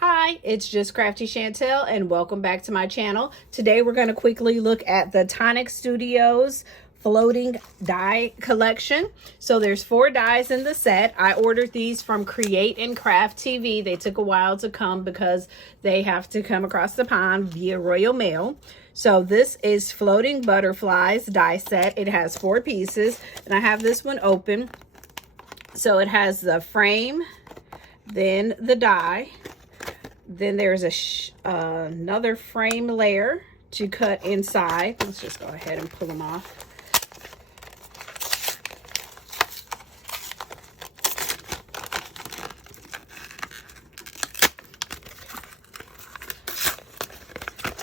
Hi, it's just Crafty Chantel and welcome back to my channel. Today we're going to quickly look at the Tonic Studios floating die collection. So there's 4 dies in the set. I ordered these from Create and Craft TV. They took a while to come because they have to come across the pond via Royal Mail. So this is Floating Butterflies die set. It has 4 pieces and I have this one open. So it has the frame, then the die. Then there's another frame layer to cut inside. Let's just go ahead and pull them off.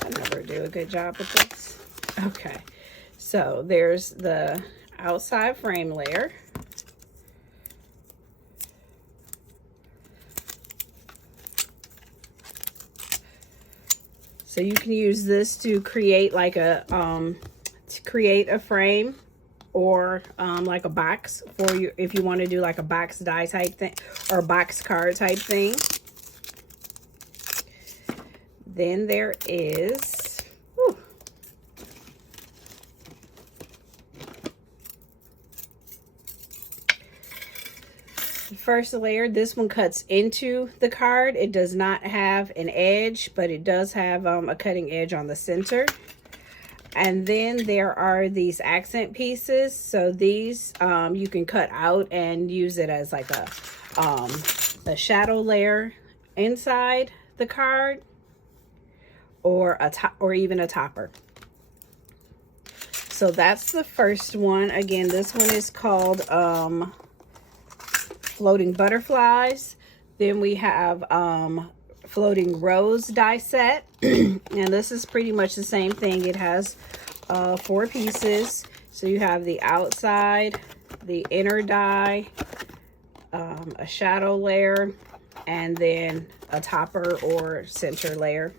I never do a good job with this. Okay, so there's the outside frame layer. So you can use this to create like a frame or like a box for you if you want to do like a box die type thing or a box card type thing. Then there is first layer. This one cuts into the card. It does not have an edge, but it does have a cutting edge on the center. And then there are these accent pieces. So these you can cut out and use it as like a shadow layer inside the card, or even a topper. So that's the first one. Again, this one is called Floating Butterflies. Then we have Floating Rose die set. And this is pretty much the same thing. It has 4 pieces. So you have the outside, the inner die, a shadow layer, and then a topper or center layer.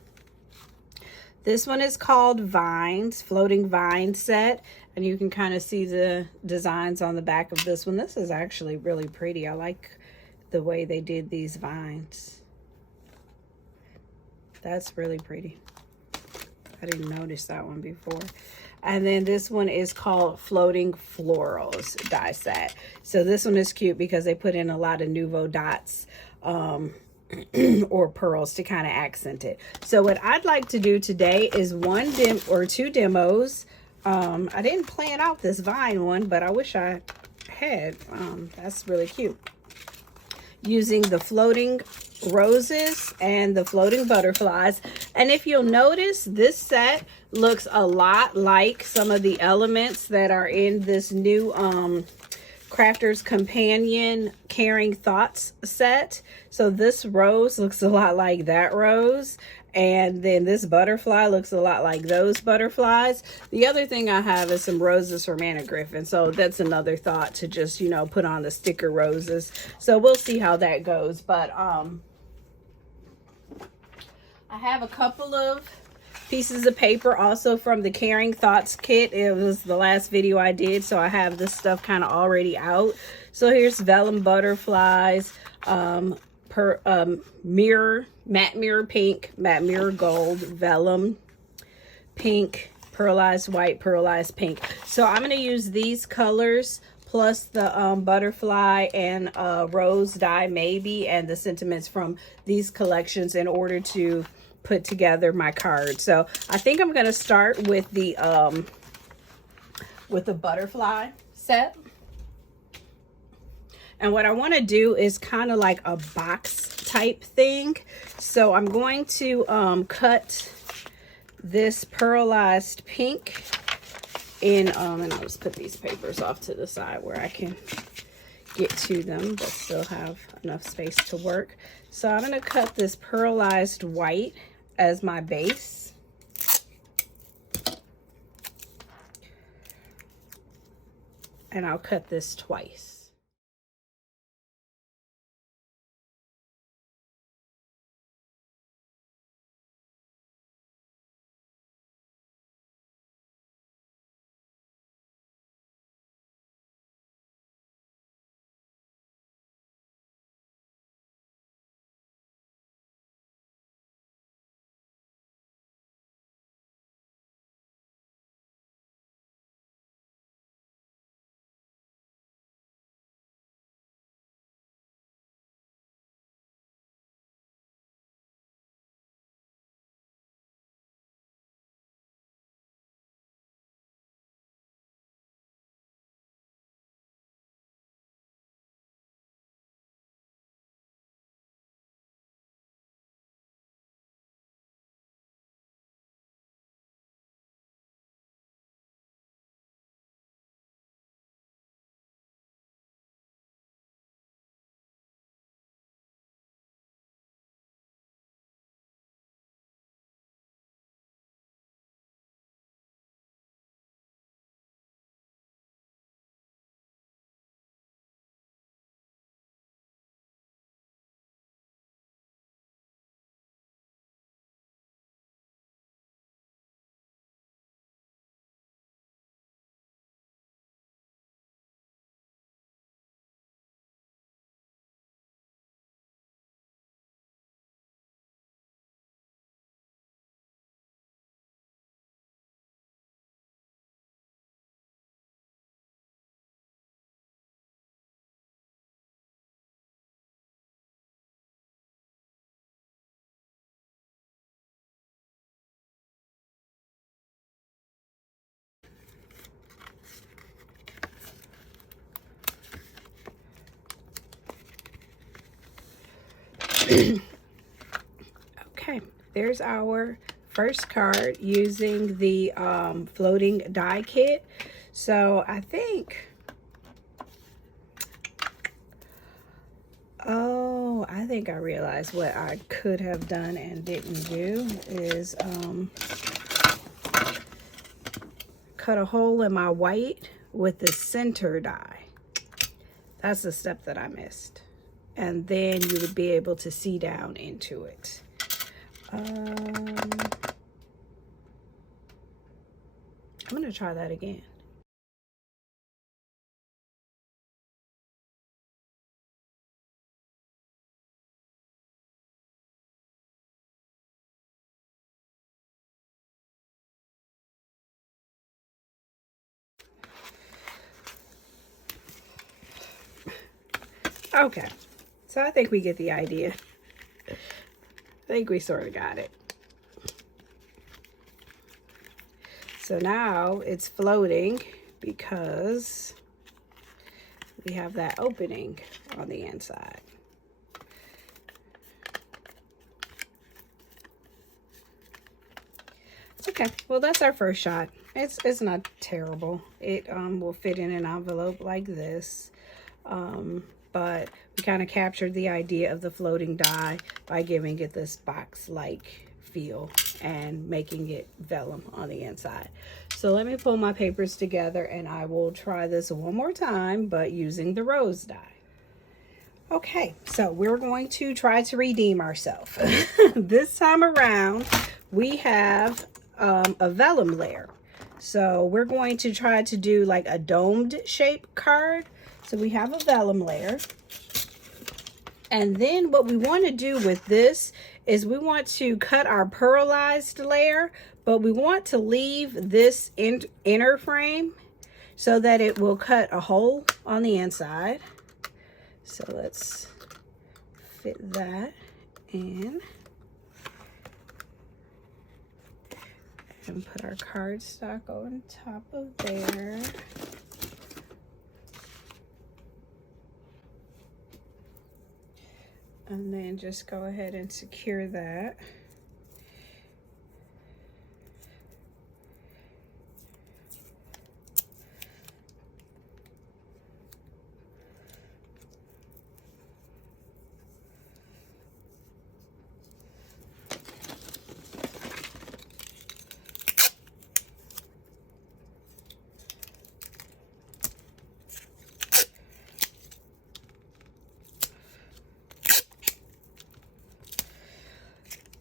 This one is called Vines, Floating Vine set. And you can kind of see the designs on the back of this one. This is actually really pretty. I like the way they did these vines. That's really pretty. I didn't notice that one before. And then this one is called Floating Florals die set. So this one is cute because they put in a lot of Nouveau dots or pearls to kind of accent it. So what I'd like to do today is 2 demos. I didn't plan out this vine one, but I wish I had. That's really cute. Using the floating roses and the floating butterflies. And if you'll notice, this set looks a lot like some of the elements that are in this new Crafter's Companion Caring Thoughts set. So this rose looks a lot like that rose. And then this butterfly looks a lot like those butterflies. The other thing I have is some roses from Anna Griffin. So that's another thought to just, you know, put on the sticker roses. So we'll see how that goes. But I have a couple of pieces of paper also from the Caring Thoughts kit. It was the last video I did, so I have this stuff kind of already out. So here's vellum butterflies, matte mirror pink, matte mirror gold, vellum pink, pearlized white, pearlized pink. So I'm going to use these colors plus the butterfly and rose die maybe, and the sentiments from these collections in order to put together my card. So I think I'm going to start with the butterfly set. And what I want to do is kind of like a box type thing. So I'm going to cut this pearlized pink in, and I'll just put these papers off to the side where I can get to them, but still have enough space to work. So I'm going to cut this pearlized white as my base. And I'll cut this twice. Okay, there's our first card using the floating die kit. So I think, oh, I think I realized what I could have done and didn't do is cut a hole in my white with the center die. That's the step that I missed. And then you would be able to see down into it. I'm gonna try that again. Okay, so I think we get the idea. I think we sort of got it. So now it's floating because we have that opening on the inside. Okay, well that's our first shot. It's not terrible. It will fit in an envelope like this. But we kind of captured the idea of the floating die by giving it this box-like feel and making it vellum on the inside. So let me pull my papers together and I will try this one more time, but using the rose die. Okay, so we're going to try to redeem ourselves. This time around, we have a vellum layer. So we're going to try to do like a domed shape card. So we have a vellum layer. And then what we want to do with this is we want to cut our pearlized layer, but we want to leave this inner frame so that it will cut a hole on the inside. So let's fit that in. And put our cardstock on top of there. And then just go ahead and secure that.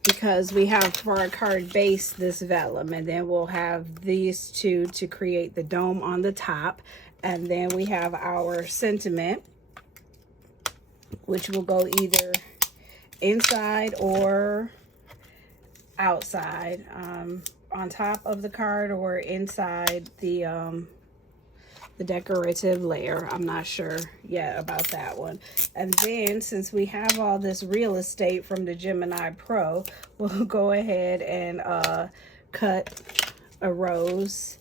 Because we have for our card base this vellum, and then we'll have these two to create the dome on the top, and then we have our sentiment, which will go either inside or outside, on top of the card or inside the decorative layer. I'm not sure yet about that one. And then since we have all this real estate from the Gemini Pro, we'll go ahead and cut a rose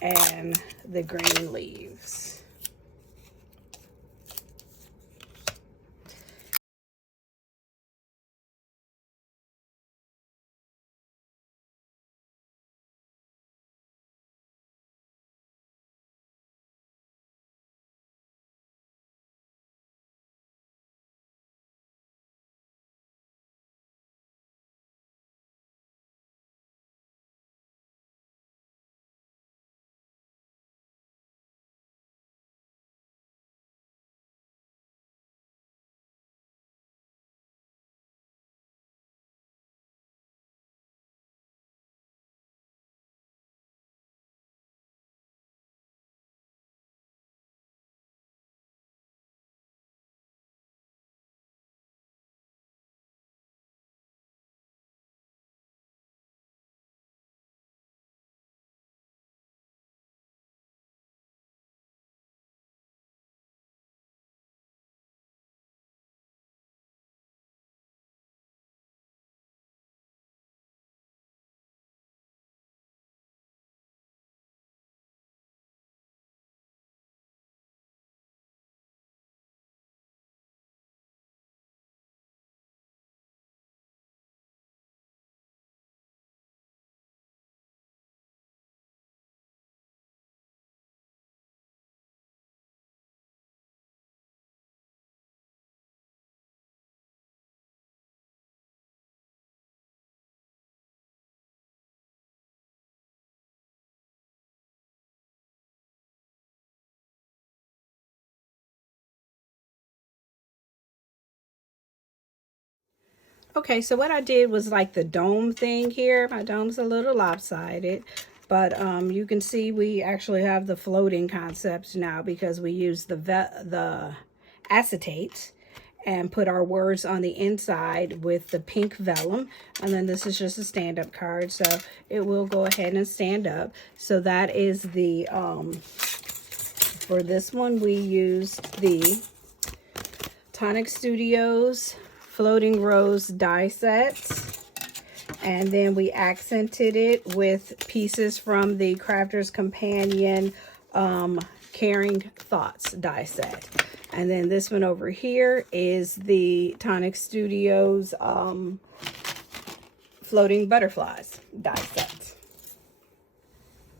and the green leaves. Okay, so what I did was like the dome thing here. My dome's a little lopsided, but you can see we actually have the floating concepts now because we use the acetate and put our words on the inside with the pink vellum. And then this is just a stand-up card, so it will go ahead and stand up. So that is the, for this one, we used the Tonic Studios Floating Rose die sets. And then we accented it with pieces from the Crafter's Companion Caring Thoughts die set. And then this one over here is the Tonic Studios Floating Butterflies die set.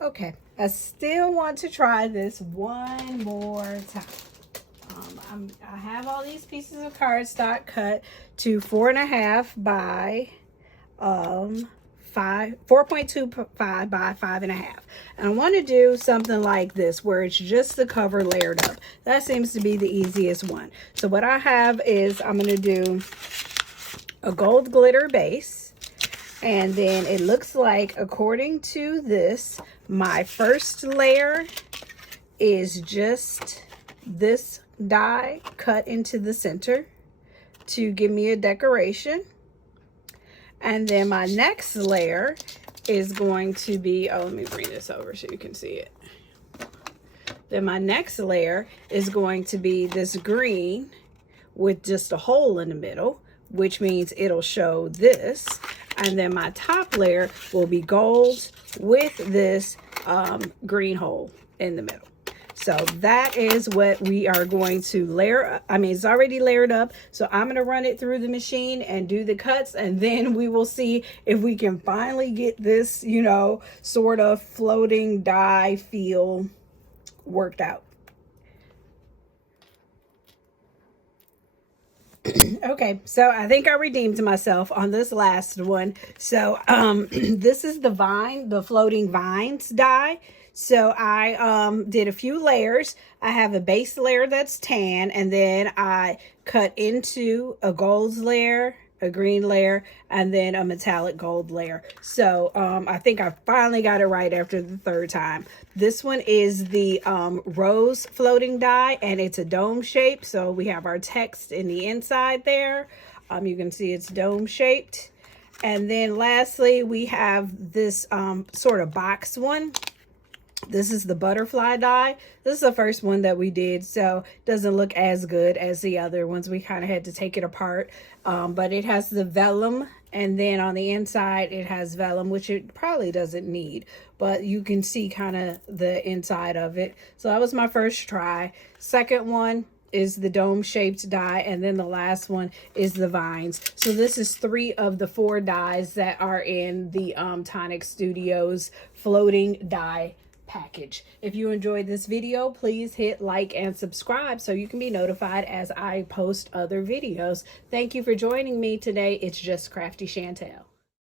Okay, I still want to try this one more time. I have all these pieces of cardstock cut to 4.5 by 4.25 by 5.5, and I want to do something like this where it's just the cover layered up. That seems to be the easiest one. So what I have is I'm going to do a gold glitter base, and then it looks like, according to this, my first layer is just this die cut into the center to give me a decoration. And then my next layer is going to be, oh, let me bring this over so you can see it. Then my next layer is going to be this green with just a hole in the middle, which means it'll show this. And then my top layer will be gold with this green hole in the middle. So that is what we are going to layer. I mean, it's already layered up. So I'm going to run it through the machine and do the cuts. And then we will see if we can finally get this, you know, sort of floating die feel worked out. Okay, so I think I redeemed myself on this last one. So this is the vine, the floating vines die. So I did a few layers. I have a base layer that's tan, and then I cut into a gold layer, a green layer, and then a metallic gold layer. So I think I finally got it right after the third time. This one is the rose floating die, and it's a dome shape. So we have our text in the inside there. You can see it's dome shaped. And then lastly, we have this sort of box one. This is the butterfly die. This is the first one that we did, so it doesn't look as good as the other ones. We kind of had to take it apart, but it has the vellum, and then on the inside it has vellum, which it probably doesn't need, but you can see kind of the inside of it. So that was my first try. Second one is the dome shaped die, and then the last one is the vines. So this is 3 of the 4 dies that are in the Tonic Studios floating die package. If you enjoyed this video, please hit like and subscribe so you can be notified as I post other videos. Thank you for joining me today. It's just Crafty Chantel.